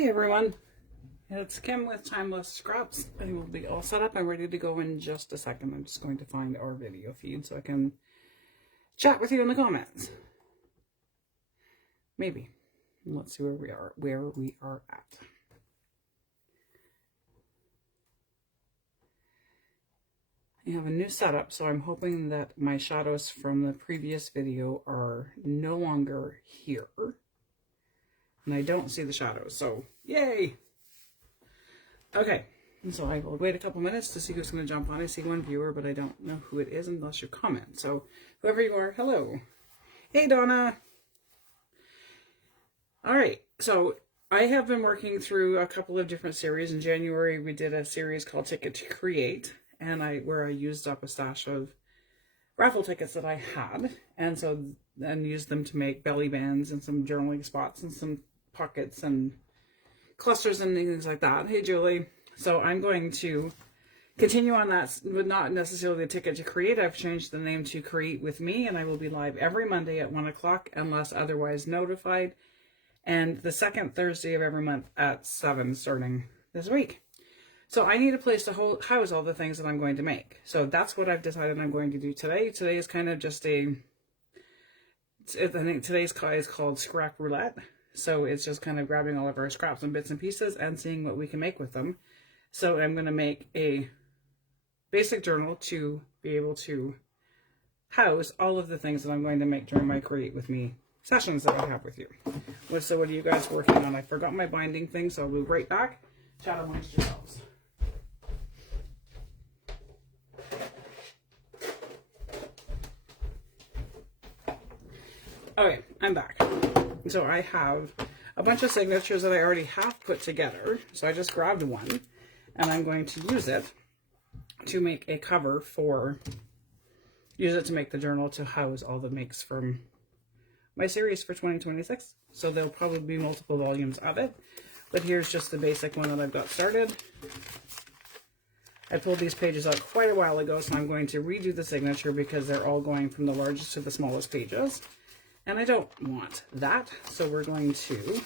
Hey everyone, it's Kim with Timeless Scraps. I will be all set up and ready to go in just a second. I'm just going to find our video feed so I can chat with you in the comments. Maybe. Let's see where we are at. I have a new setup, so I'm hoping that my shadows from the previous video are no longer here. And I don't see the shadows, so yay! Okay, and so I will wait a couple minutes to see who's going to jump on. I see one viewer, but I don't know who it is unless you comment. So whoever you are, hello. Hey Donna! Alright, so I have been working through a couple of different series. In January we did a series called Ticket to Create, and where I used up a stash of raffle tickets that I had, and used them to make belly bands and some journaling spots and some pockets and clusters and things like that. Hey Julie. So I'm going to continue on that, but not necessarily the Ticket to Create. I've changed the name to Create with Me, and I will be live every Monday at 1 o'clock unless otherwise notified, and the second Thursday of every month at 7 starting this week. So I need a place to house all the things that I'm going to make. So that's what I've decided I'm going to do today. Today is kind of just I think today's is called Scrap Roulette. So it's just kind of grabbing all of our scraps and bits and pieces and seeing what we can make with them. So I'm going to make a basic journal to be able to house all of the things that I'm going to make during my Create With Me sessions that I have with you. So what are you guys working on? I forgot my binding thing, so I'll be right back. Chat amongst yourselves. Okay, I'm back. So I have a bunch of signatures that I already have put together. So I just grabbed one and I'm going to use it to make a cover use it to make the journal to house all the makes from my series for 2026. So there'll probably be multiple volumes of it, but here's just the basic one that I've got started. I pulled these pages out quite a while ago, so I'm going to redo the signature because they're all going from the largest to the smallest pages. And I don't want that, so we're going to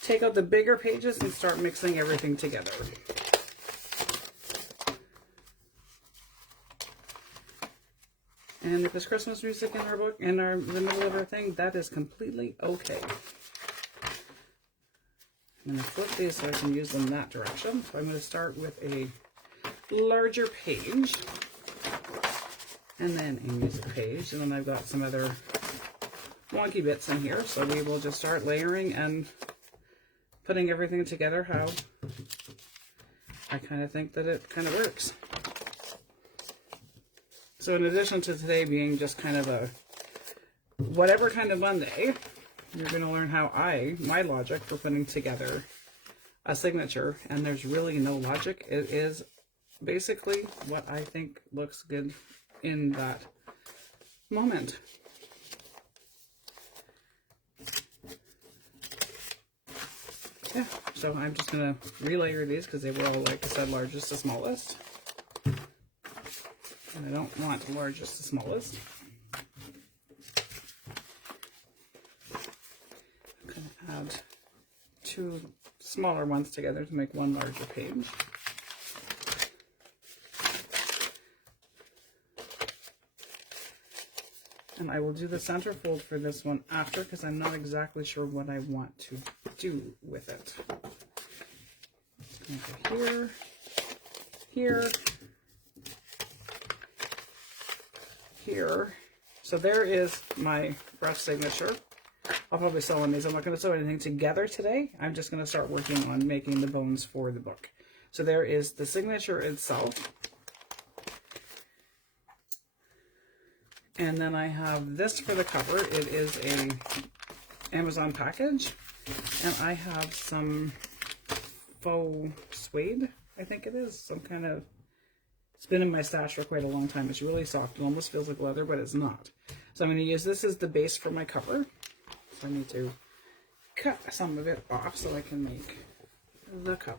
take out the bigger pages and start mixing everything together. And if there's Christmas music in our book, in the middle of our thing, that is completely okay. I'm going to flip these so I can use them that direction. So I'm going to start with a larger page, and then a music page, and then I've got some other wonky bits in here, so we will just start layering and putting everything together how I kind of think that it kind of works. So in addition to today being just kind of a whatever kind of Monday, you're going to learn how my logic for putting together a signature, and there's really no logic. It is basically what I think looks good in that moment. Yeah, so I'm just going to relayer these because they were all, like I said, largest to smallest. And I don't want largest to smallest. I'm going to add two smaller ones together to make one larger page. And I will do the center fold for this one after because I'm not exactly sure what I want to do with it. It's going to go here, here. So there is my fresh signature. I'll probably sew on these. I'm not going to sew anything together today. I'm just going to start working on making the bones for the book. So there is the signature itself. And then I have this for the cover. It is a Amazon package. And I have some faux suede, I think it is. Some kind of, it's been in my stash for quite a long time. It's really soft. It almost feels like leather, but it's not. So I'm going to use this as the base for my cover. So I need to cut some of it off so I can make the cover.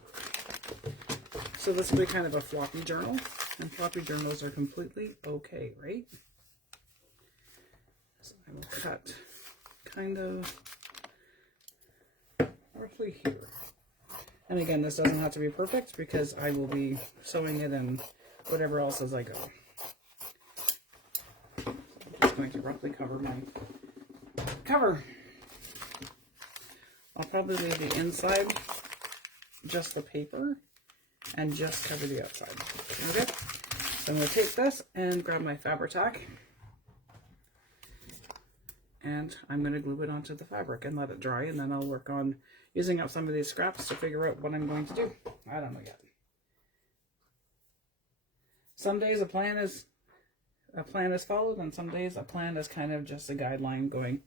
So this will be kind of a floppy journal. And floppy journals are completely okay, right? So I will cut kind of, or roughly here. And again, this doesn't have to be perfect because I will be sewing it and whatever else as I go. I'm just going to roughly cover my cover. I'll probably leave the inside, just the paper, and just cover the outside. Okay, so I'm going to take this and grab my Fabri-Tac, and I'm going to glue it onto the fabric and let it dry, and then I'll work on using up some of these scraps to figure out what I'm going to do. I don't know yet. Some days a plan is followed, and some days a plan is kind of just a guideline going,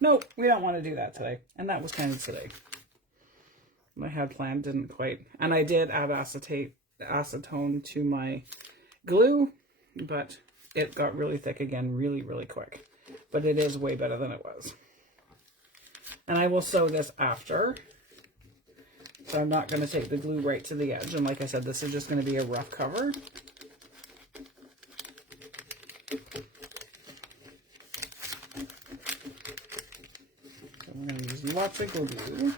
nope, we don't want to do that today. And that was kind of today. My had planned didn't quite. And I did add acetone to my glue, but it got really thick again really, really quick. But it is way better than it was. And I will sew this after. So I'm not going to take the glue right to the edge. And like I said, this is just going to be a rough cover. I'm going to use lots of glue.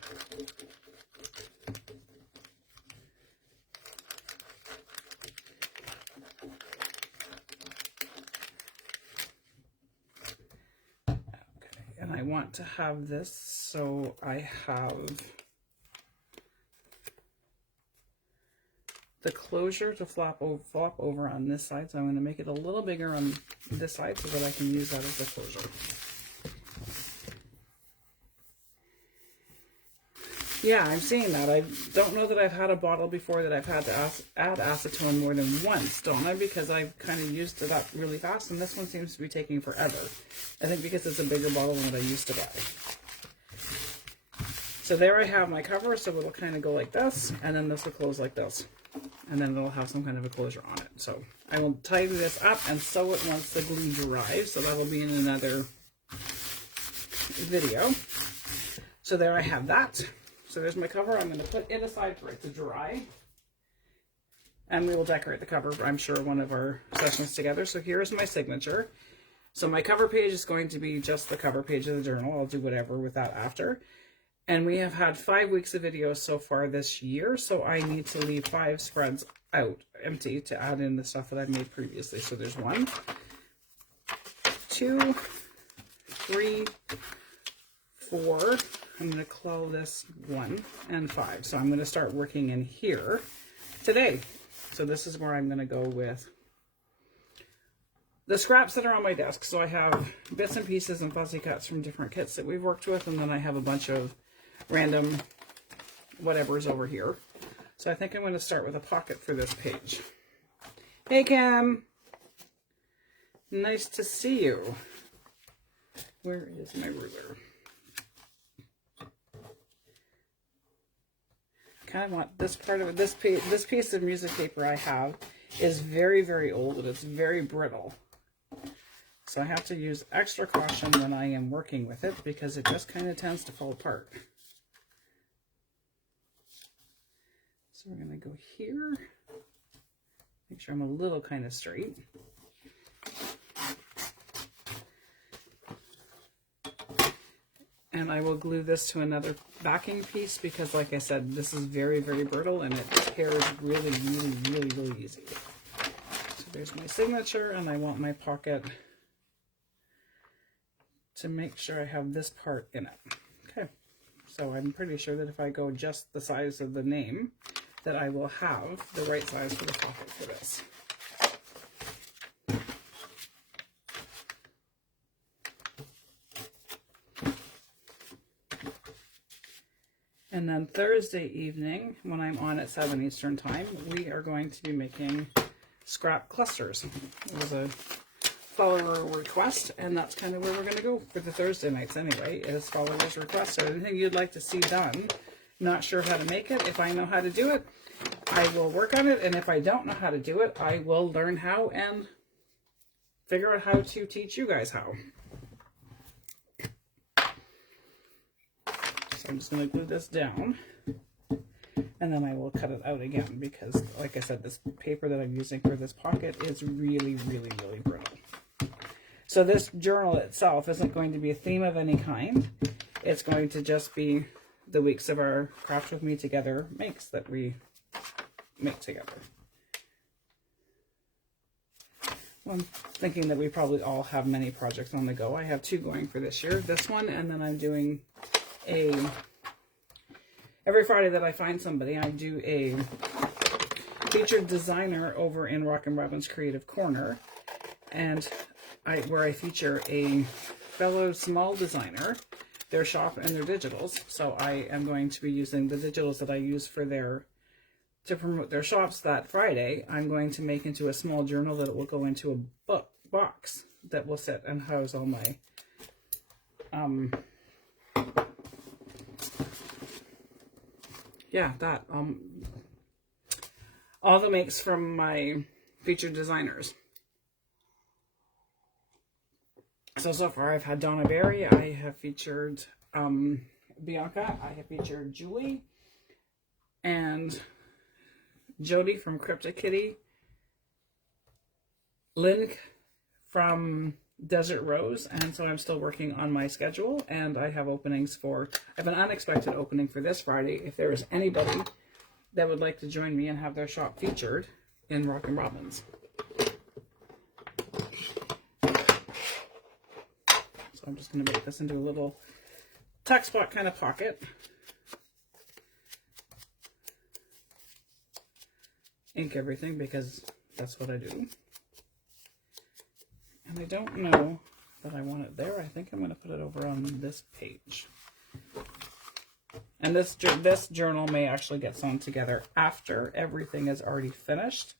Okay, and I want to have this so I have the closure to flop over on this side. So I'm going to make it a little bigger on this side so that I can use that as the closure. Yeah, I'm seeing that. I don't know that I've had a bottle before that I've had to add acetone more than once, don't I? Because I've kind of used it up really fast, and this one seems to be taking forever. I think because it's a bigger bottle than what I used to buy. So there I have my cover, so it'll kind of go like this, and then this will close like this. And then it'll have some kind of a closure on it. So I will tighten this up and sew it once the glue dries, so that'll be in another video. So there I have that. So there's my cover. I'm going to put it aside for it to dry. And we will decorate the cover, I'm sure, one of our sessions together. So here's my signature. So my cover page is going to be just the cover page of the journal. I'll do whatever with that after. And we have had 5 weeks of videos so far this year. So I need to leave 5 spreads out empty to add in the stuff that I've made previously. So there's 1, 2, 3, 4. I'm going to call this 1 and 5. So I'm going to start working in here today. So this is where I'm going to go with the scraps that are on my desk. So I have bits and pieces and fuzzy cuts from different kits that we've worked with. And then I have a bunch of random whatever's over here. So I think I'm going to start with a pocket for this page. Hey, Cam. Nice to see you. Where is my ruler? Kind of want this part of it. This piece of music paper I have is very, very old, and it's very brittle. So I have to use extra caution when I am working with it because it just kind of tends to fall apart. So we're going to go here. Make sure I'm a little kind of straight. And I will glue this to another backing piece because, like I said, this is very, very brittle and it tears really, really, really, really easy. So there's my signature, and I want my pocket to make sure I have this part in it. Okay, so I'm pretty sure that if I go just the size of the name, that I will have the right size for the pocket for this. And then Thursday evening, when I'm on at 7 Eastern time, we are going to be making scrap clusters. It was a follower request, and that's kind of where we're going to go for the Thursday nights anyway, is followers request. So anything you'd like to see done, not sure how to make it, if I know how to do it, I will work on it. And if I don't know how to do it, I will learn how and figure out how to teach you guys how. I'm just going to glue this down, and then I will cut it out again because, like I said, this paper that I'm using for this pocket is really, really, really brittle. So this journal itself isn't going to be a theme of any kind. It's going to just be the weeks of our Craft With Me Together makes that we make together. Well, I'm thinking that we probably all have many projects on the go. I have 2 going for this year. This one, and then I'm doing every Friday that I find somebody, I do a featured designer over in Rock and Robin's Creative Corner, and where I feature a fellow small designer, their shop and their digitals. So I am going to be using the digitals that I use for to promote their shops that Friday. I'm going to make into a small journal that will go into a box that will sit and house all my all the makes from my featured designers. So far I've had Donna Berry, I have featured Bianca, I have featured Julie, and Jody from Cryptic Kitty, Lynn from Desert Rose, and so I'm still working on my schedule, and I have openings I have an unexpected opening for this Friday. If there is anybody that would like to join me and have their shop featured in Rock and Robin's. So I'm just going to make this into a little tuck spot kind of pocket. Ink everything because that's what I do. And I don't know that I want it there. I think I'm going to put it over on this page. And this journal may actually get sewn together after everything is already finished,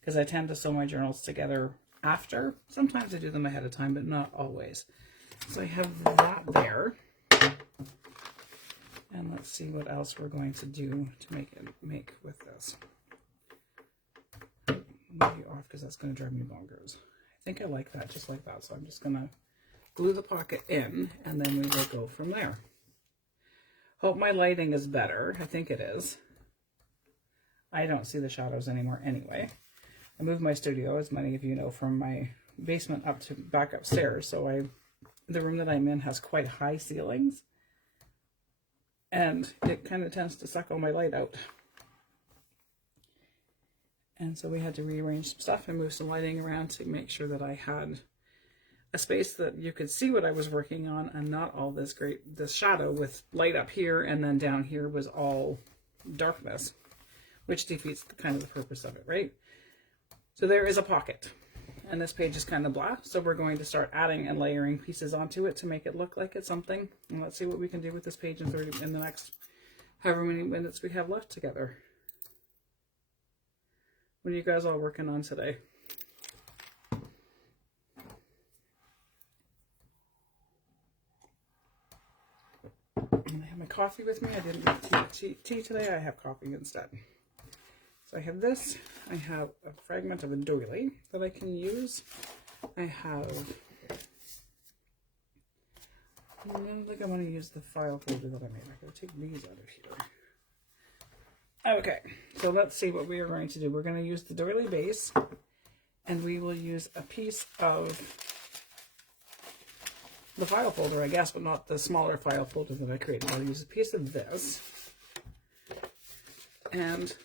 because I tend to sew my journals together after. Sometimes I do them ahead of time, but not always. So I have that there. And let's see what else we're going to do to make with this. Move you off because that's going to drive me bonkers. I think I like that just like that, so I'm just going to glue the pocket in, and then we will go from there. Hope my lighting is better. I think it is. I don't see the shadows anymore anyway. I moved my studio, as many of you know, from my basement back upstairs, so the room that I'm in has quite high ceilings, and it kind of tends to suck all my light out. And so we had to rearrange some stuff and move some lighting around to make sure that I had a space that you could see what I was working on, and not all this shadow with light up here, and then down here was all darkness, which defeats kind of the purpose of it, right? So there is a pocket, and this page is kind of blah, so we're going to start adding and layering pieces onto it to make it look like it's something. And let's see what we can do with this page in the next however many minutes we have left together. What are you guys all working on today? I have my coffee with me. I didn't make tea today. I have coffee instead. So I have this. I have a fragment of a doily that I can use. I don't think I want to use the file folder that I made. I'm going to take these out of here. Okay, so let's see what we are going to do. We're going to use the doily base, and we will use a piece of the file folder, I guess, but not the smaller file folder that I created. I'll use a piece of this and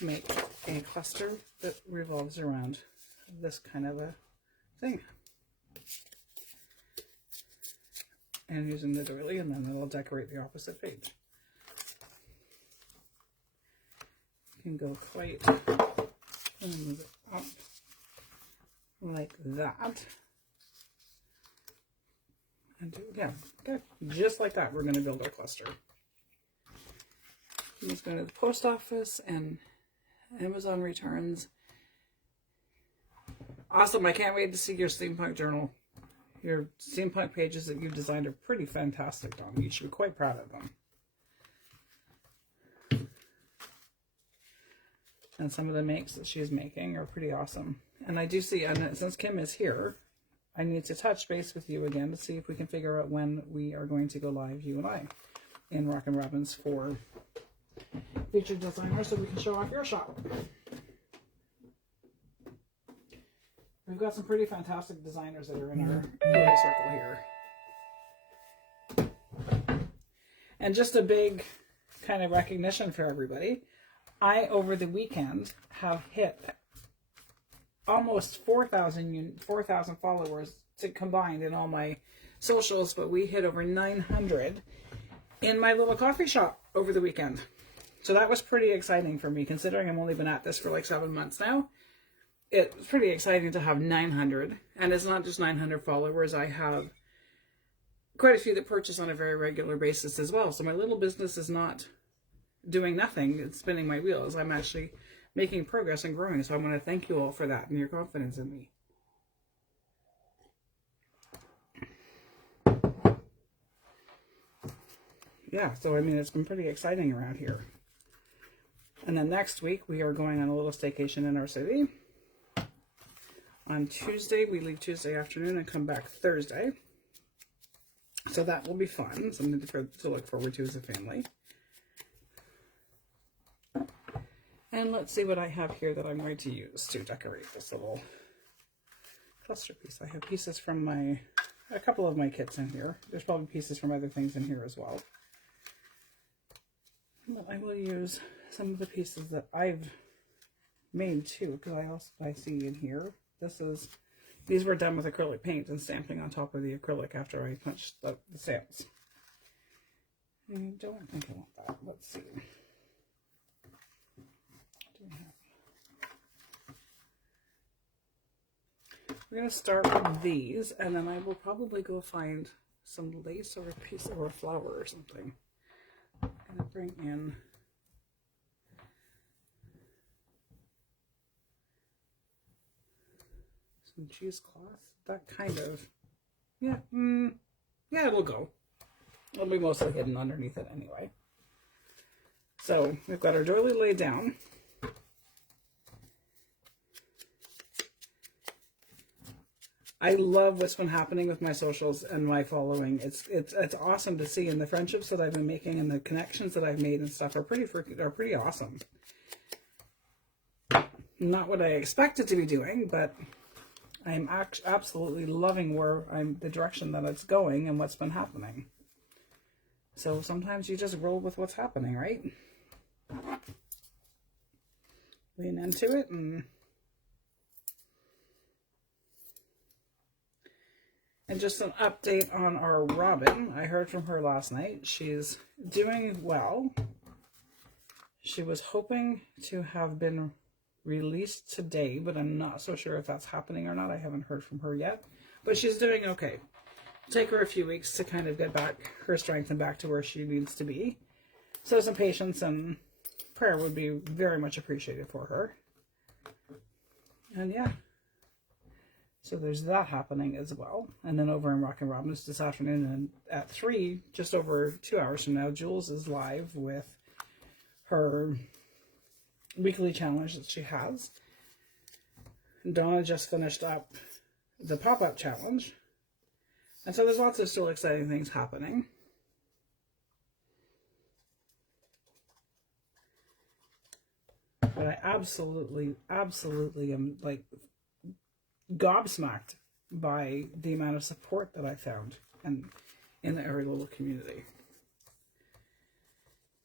make a cluster that revolves around this kind of a thing. And using the doily, and then it'll decorate the opposite page. Can go quite and move it up like that, and do again. Okay, just like that, we're going to build our cluster. He's going to the post office and Amazon returns. Awesome! I can't wait to see your steampunk journal. Your steampunk pages that you've designed are pretty fantastic, Dom. You should be quite proud of them. And some of the makes that she's making are pretty awesome. And I do see, and since Kim is here, I need to touch base with you again to see if we can figure out when we are going to go live, you and I, in Rock and Robin's for featured designer, so we can show off your shop. We've got some pretty fantastic designers that are in our circle here. And just a big kind of recognition for everybody. I, over the weekend, have hit almost 4,000 followers combined in all my socials, but we hit over 900 in my little coffee shop over the weekend. So that was pretty exciting for me, considering I've only been at this for like 7 months now. It's pretty exciting to have 900, and it's not just 900 followers. I have quite a few that purchase on a very regular basis as well. So my little business is not doing nothing. It's spinning my wheels. I'm actually making progress and growing. So I want to thank you all for that and your confidence in me. Yeah, so I mean, it's been pretty exciting around here. And then next week, we are going on a little staycation in our city. On Tuesday, we leave Tuesday afternoon and come back Thursday. So that will be fun. Something to look forward to as a family. And let's see what I have here that I'm going to use to decorate this little cluster piece. I have pieces from a couple of my kits in here. There's probably pieces from other things in here as well. But I will use some of the pieces that I've made too, because I see in here, these were done with acrylic paint and stamping on top of the acrylic after I punched the stamps. I don't think I want that. Let's see. We're going to start with these, and then I will probably go find some lace or a piece or a flower or something. I'm going to bring in some cheesecloth. That kind of, yeah, it'll go. It'll be mostly hidden underneath it anyway. So we've got our doily laid down. I love what's been happening with my socials and my following. It's awesome to see, and the friendships that I've been making and the connections that I've made and stuff are pretty awesome. Not what I expected to be doing, but I'm absolutely loving the direction that it's going and what's been happening. So sometimes you just roll with what's happening, right? Lean into it And just an update on our Robin. I heard from her last night. She's doing well. She was hoping to have been released today, but I'm not so sure if that's happening or not. I haven't heard from her yet, but she's doing okay. It'll take her a few weeks to kind of get back her strength and back to where she needs to be. So some patience and prayer would be very much appreciated for her. And yeah. So there's that happening as well. And then over in Rockin' Robin's this afternoon and at 3, just over 2 hours from now, Jules is live with her weekly challenge that she has. Donna just finished up the pop-up challenge. And so there's lots of still exciting things happening. But I absolutely am like gobsmacked by the amount of support that I found and in every little community.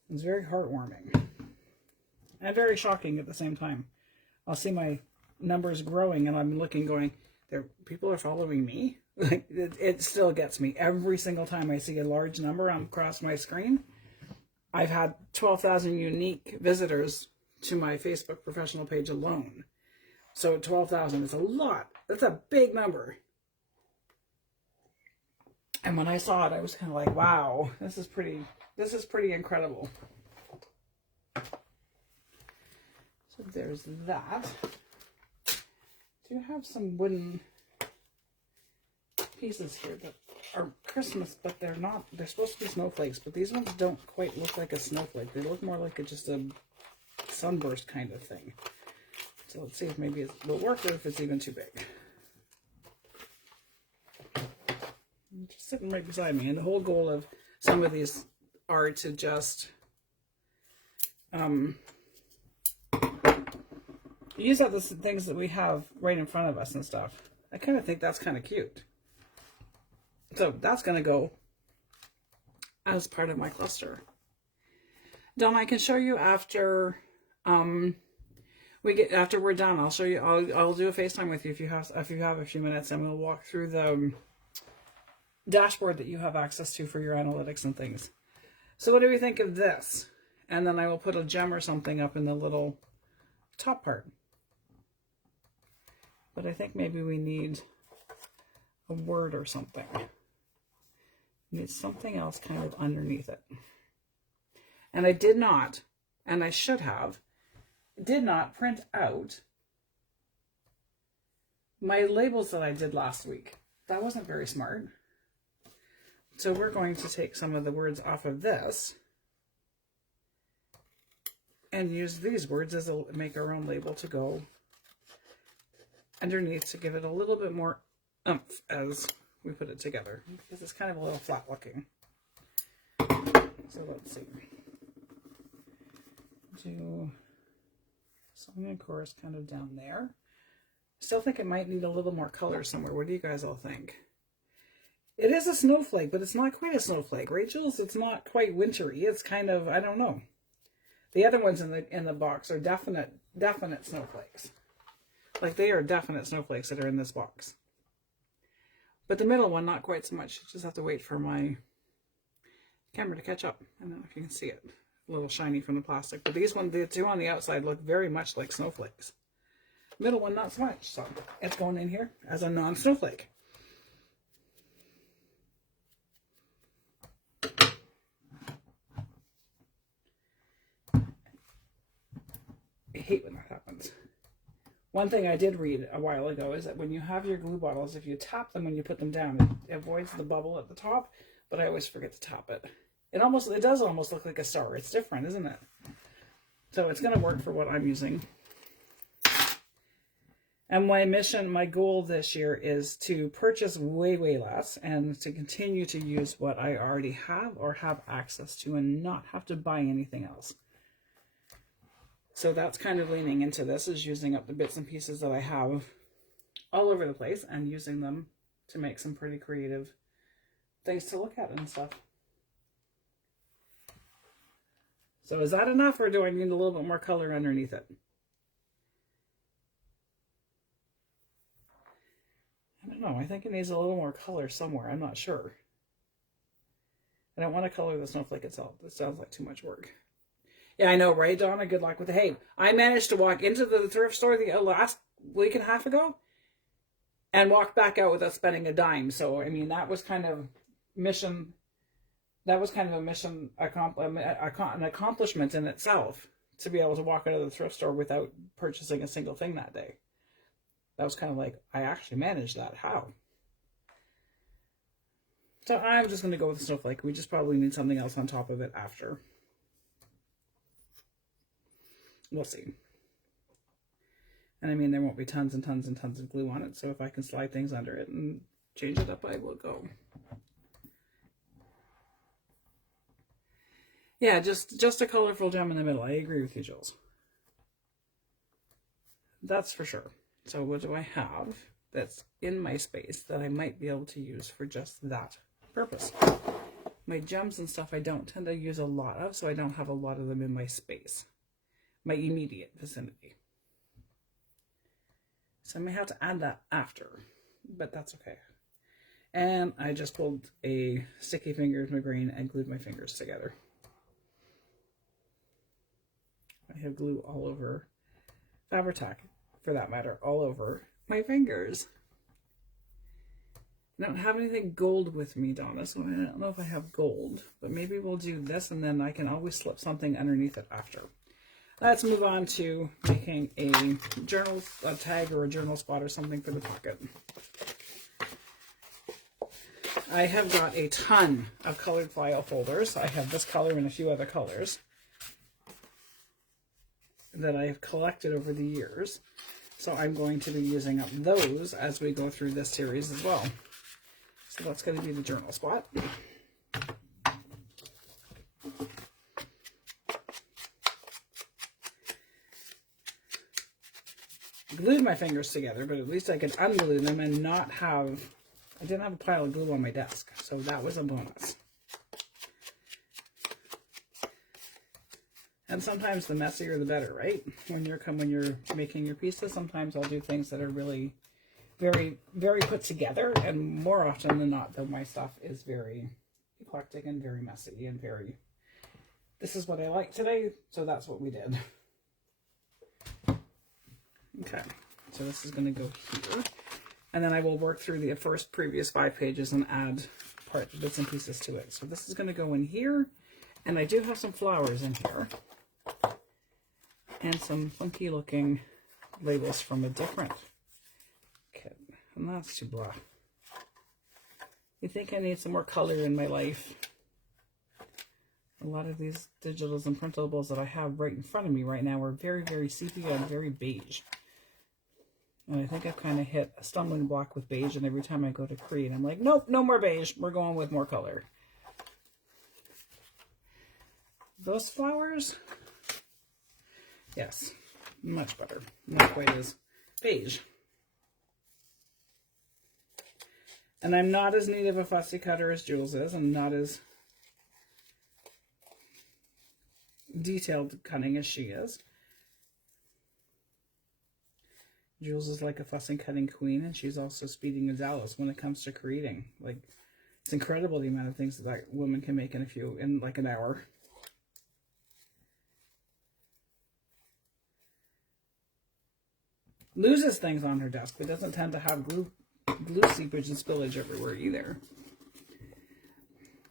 It's very heartwarming and very shocking at the same time. I'll see my numbers growing and I'm looking going, people are following me. Like it still gets me every single time I see a large number across my screen. I've had 12,000 unique visitors to my Facebook professional page alone. So 12,000 is a lot. That's a big number. And when I saw it, I was kind of like, wow, this is pretty incredible. So there's that. Do you have some wooden pieces here that are Christmas, but they're not. They're supposed to be snowflakes, but these ones don't quite look like a snowflake. They look more like just a sunburst kind of thing. So let's see if maybe it will work or if it's even too big. Just sitting right beside me. And the whole goal of some of these are to just use up the things that we have right in front of us and stuff. I kind of think that's kind of cute. So that's going to go as part of my cluster. Donna, I can show you after after we're done. I'll show you. I'll do a FaceTime with you if you have a few minutes, and we'll walk through the dashboard that you have access to for your analytics and things. So what do we think of this? And then I will put a gem or something up in the little top part. But I think maybe we need a word or something. We need something else kind of underneath it. And I did not, and I should have, did not print out my labels that I did last week. That wasn't very smart. So we're going to take some of the words off of this and use these words as make our own label to go underneath to give it a little bit more oomph as we put it together, because it's kind of a little flat looking. So let's see. Do song and chorus kind of down there. Still think it might need a little more color somewhere. What do you guys all think? It is a snowflake, but it's not quite a snowflake. Rachel's, it's not quite wintry. It's kind of, I don't know. The other ones in the box are definite snowflakes. Like, they are definite snowflakes that are in this box. But the middle one, not quite so much. Just have to wait for my camera to catch up. I don't know if you can see it. A little shiny from the plastic. But these ones, the two on the outside, look very much like snowflakes. Middle one, not so much. So it's going in here as a non-snowflake. I hate when that happens. One thing I did read a while ago is that when you have your glue bottles, if you tap them when you put them down, it avoids the bubble at the top, but I always forget to tap it. It does almost look like a star. It's different, isn't it? So it's going to work for what I'm using. And my goal this year is to purchase way, way less and to continue to use what I already have or have access to and not have to buy anything else. So that's kind of leaning into this, is using up the bits and pieces that I have all over the place and using them to make some pretty creative things to look at and stuff. So is that enough, or do I need a little bit more color underneath it? I don't know. I think it needs a little more color somewhere. I'm not sure. I don't want to color the snowflake itself. This sounds like too much work. Yeah, I know, right, Donna? Good luck with it. Hey, I managed to walk into the thrift store the last week and a half ago and walk back out without spending a dime. So, I mean, that was kind of mission. That was kind of a mission, an accomplishment in itself, to be able to walk out of the thrift store without purchasing a single thing that day. That was kind of like, I actually managed that. How? So I'm just going to go with the snowflake. We just probably need something else on top of it after. We'll see. And I mean, there won't be tons and tons and tons of glue on it, so if I can slide things under it and change it up, I will go. Yeah, just a colorful gem in the middle. I agree with you, Jules. That's for sure. So what do I have that's in my space that I might be able to use for just that purpose? My gems and stuff I don't tend to use a lot of, so I don't have a lot of them in my space. My immediate vicinity. So I may have to add that after, but that's okay. And I just pulled a sticky fingers migraine and glued my fingers together. I have glue all over, Fabri-Tac for that matter, all over my fingers. I don't have anything gold with me, Donna, so I don't know if I have gold, but maybe we'll do this and then I can always slip something underneath it after. Let's move on to making a journal tag or a journal spot or something for the pocket. I have got a ton of colored file folders. I have this color and a few other colors that I have collected over the years. So I'm going to be using up those as we go through this series as well. So that's going to be the journal spot. Glued my fingers together, but at least I could unglue them and not have, I didn't have a pile of glue on my desk, so that was a bonus. And sometimes the messier the better, right? When you're making your pieces, sometimes I'll do things that are really very, very put together, and more often than not, though, my stuff is very eclectic and very messy and very, this is what I like today, so that's what we did. Okay, so this is going to go here, and then I will work through the previous 5 pages and add bits and pieces to it. So this is going to go in here, and I do have some flowers in here, and some funky looking labels from a different kit, and that's too blah. You think I need some more color in my life? A lot of these digitals and printables that I have right in front of me right now are very, very sepia and very beige. And I think I've kind of hit a stumbling block with beige, and every time I go to create, I'm like, nope, no more beige. We're going with more color. Those flowers, yes, much better. Not quite as beige. And I'm not as neat of a fussy cutter as Jules is, and not as detailed cutting as she is. Jules is like a fussy cutting queen, and she's also Speedy Gonzalez when it comes to creating. Like, it's incredible the amount of things that woman can make in like an hour. Loses things on her desk, but doesn't tend to have glue seepage and spillage everywhere either.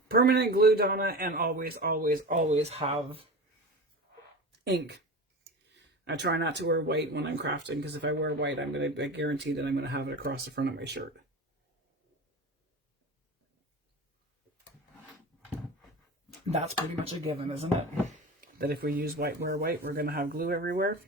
Permanent glue, Donna, and always, always, always have ink. I try not to wear white when I'm crafting, because if I wear white, I'm going to be guaranteed that I'm going to have it across the front of my shirt. That's pretty much a given, isn't it? That if we use white, wear white, we're going to have glue everywhere.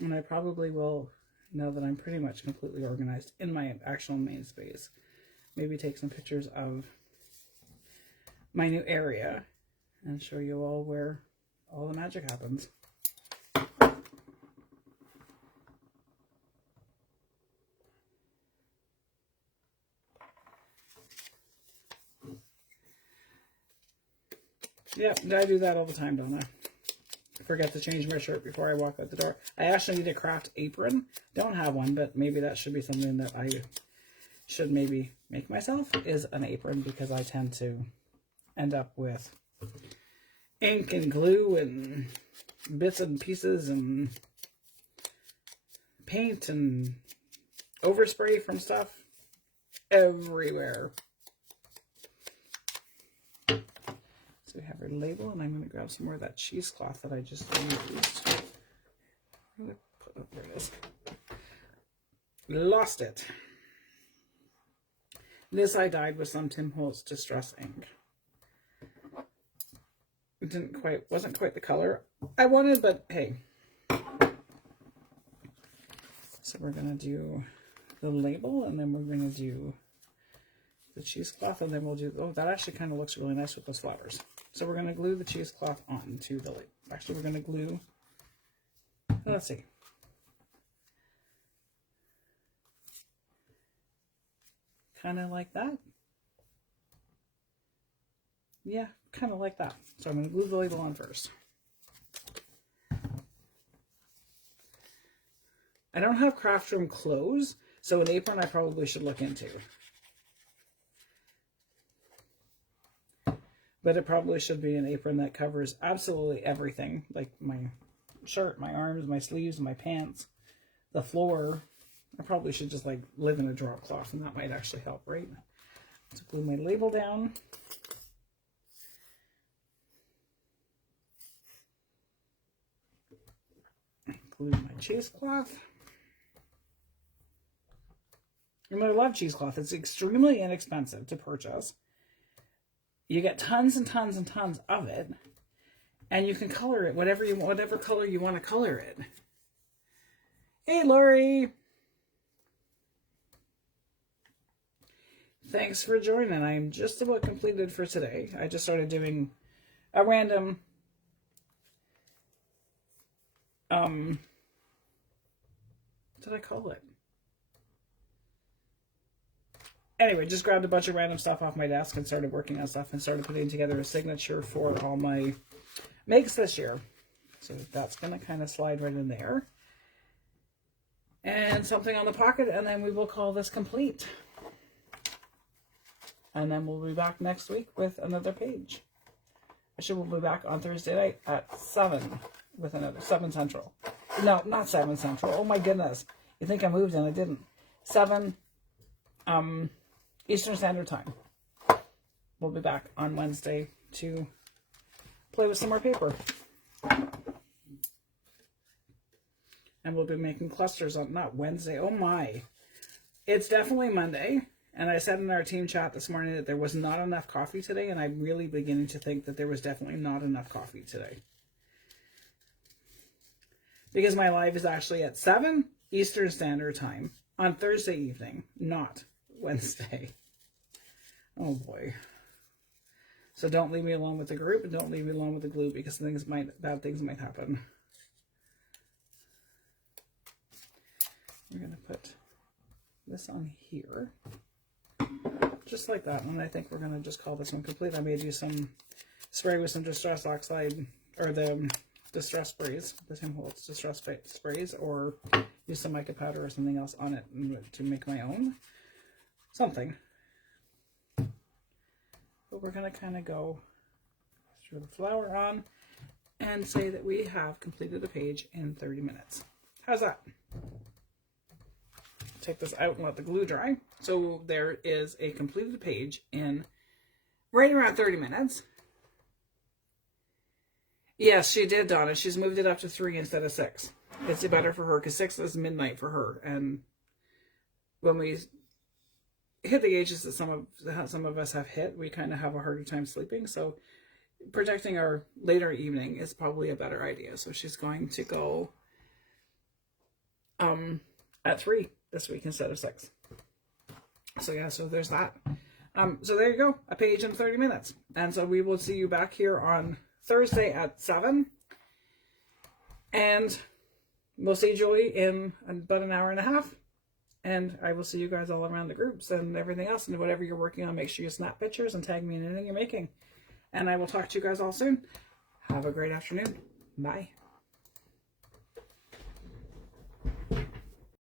And I probably will, now that I'm pretty much completely organized in my actual main space, maybe take some pictures of my new area and show you all where all the magic happens. Yep, I do that all the time, don't I? Forget to change my shirt before I walk out the door. I actually need a craft apron. Don't have one, but maybe that should be something that I should maybe make myself, is an apron, because I tend to end up with ink and glue and bits and pieces and paint and overspray from stuff everywhere. So we have our label, and I'm going to grab some more of that cheesecloth that I just used. I'm going to put up, there it is. Lost it. This I dyed with some Tim Holtz Distress ink. It wasn't quite the color I wanted, but hey. So we're going to do the label, and then we're going to do the cheesecloth, and then we'll do, oh, that actually kind of looks really nice with those flowers. So we're going to glue the cheesecloth onto the label. Actually, we're going to glue, let's see. Kind of like that. Yeah, kind of like that. So I'm going to glue the label on first. I don't have craft room clothes, so an apron I probably should look into. But it probably should be an apron that covers absolutely everything, like my shirt, my arms, my sleeves, my pants, the floor. I probably should just like live in a drop cloth, and that might actually help, right? So glue my label down. Glue my cheesecloth. And I love cheesecloth. It's extremely inexpensive to purchase. You get tons and tons and tons of it, and you can color it whatever color you want to color it. Hey, Lori. Thanks for joining. I'm just about completed for today. I just started doing a random what did I call it? Anyway, just grabbed a bunch of random stuff off my desk and started working on stuff and started putting together a signature for all my makes this year. So that's going to kind of slide right in there. And something on the pocket, and then we will call this complete. And then we'll be back next week with another page. Actually, we'll be back on Thursday night at 7 with another 7 Central. No, not 7 Central. Oh my goodness. You think I moved and I didn't. 7 Eastern Standard Time. We'll be back on Wednesday to play with some more paper. And we'll be making clusters on, not Wednesday. Oh my. It's definitely Monday. And I said in our team chat this morning that there was not enough coffee today. And I'm really beginning to think that there was definitely not enough coffee today. Because my live is actually at 7 Eastern Standard Time on Thursday evening, not Wednesday. Oh boy. So don't leave me alone with the group and don't leave me alone with the glue because bad things might happen. We're going to put this on here. Just like that. And I think we're going to just call this one complete. I may do some spray with some Distress Oxide or the Distress Sprays. The same holds Distress Sprays or use some mica powder or something else on it to make my own. Something. But we're going to kind of go through the flower on and say that we have completed the page in 30 minutes. How's that? Take this out and let the glue dry. So there is a completed page in right around 30 minutes. Yes, she did, Donna. She's moved it up to 3 instead of 6. It's better for her because 6 is midnight for her. And when we hit the ages that some of us have hit, we kind of have a harder time sleeping. So protecting our later evening is probably a better idea. So she's going to go at 3 this week instead of 6. So yeah, so there's that. So there you go, a page in 30 minutes. And so we will see you back here on Thursday at 7. And we'll see Julie in about an hour and a half. And I will see you guys all around the groups and everything else. And whatever you're working on, make sure you snap pictures and tag me in anything you're making. And I will talk to you guys all soon. Have a great afternoon. Bye.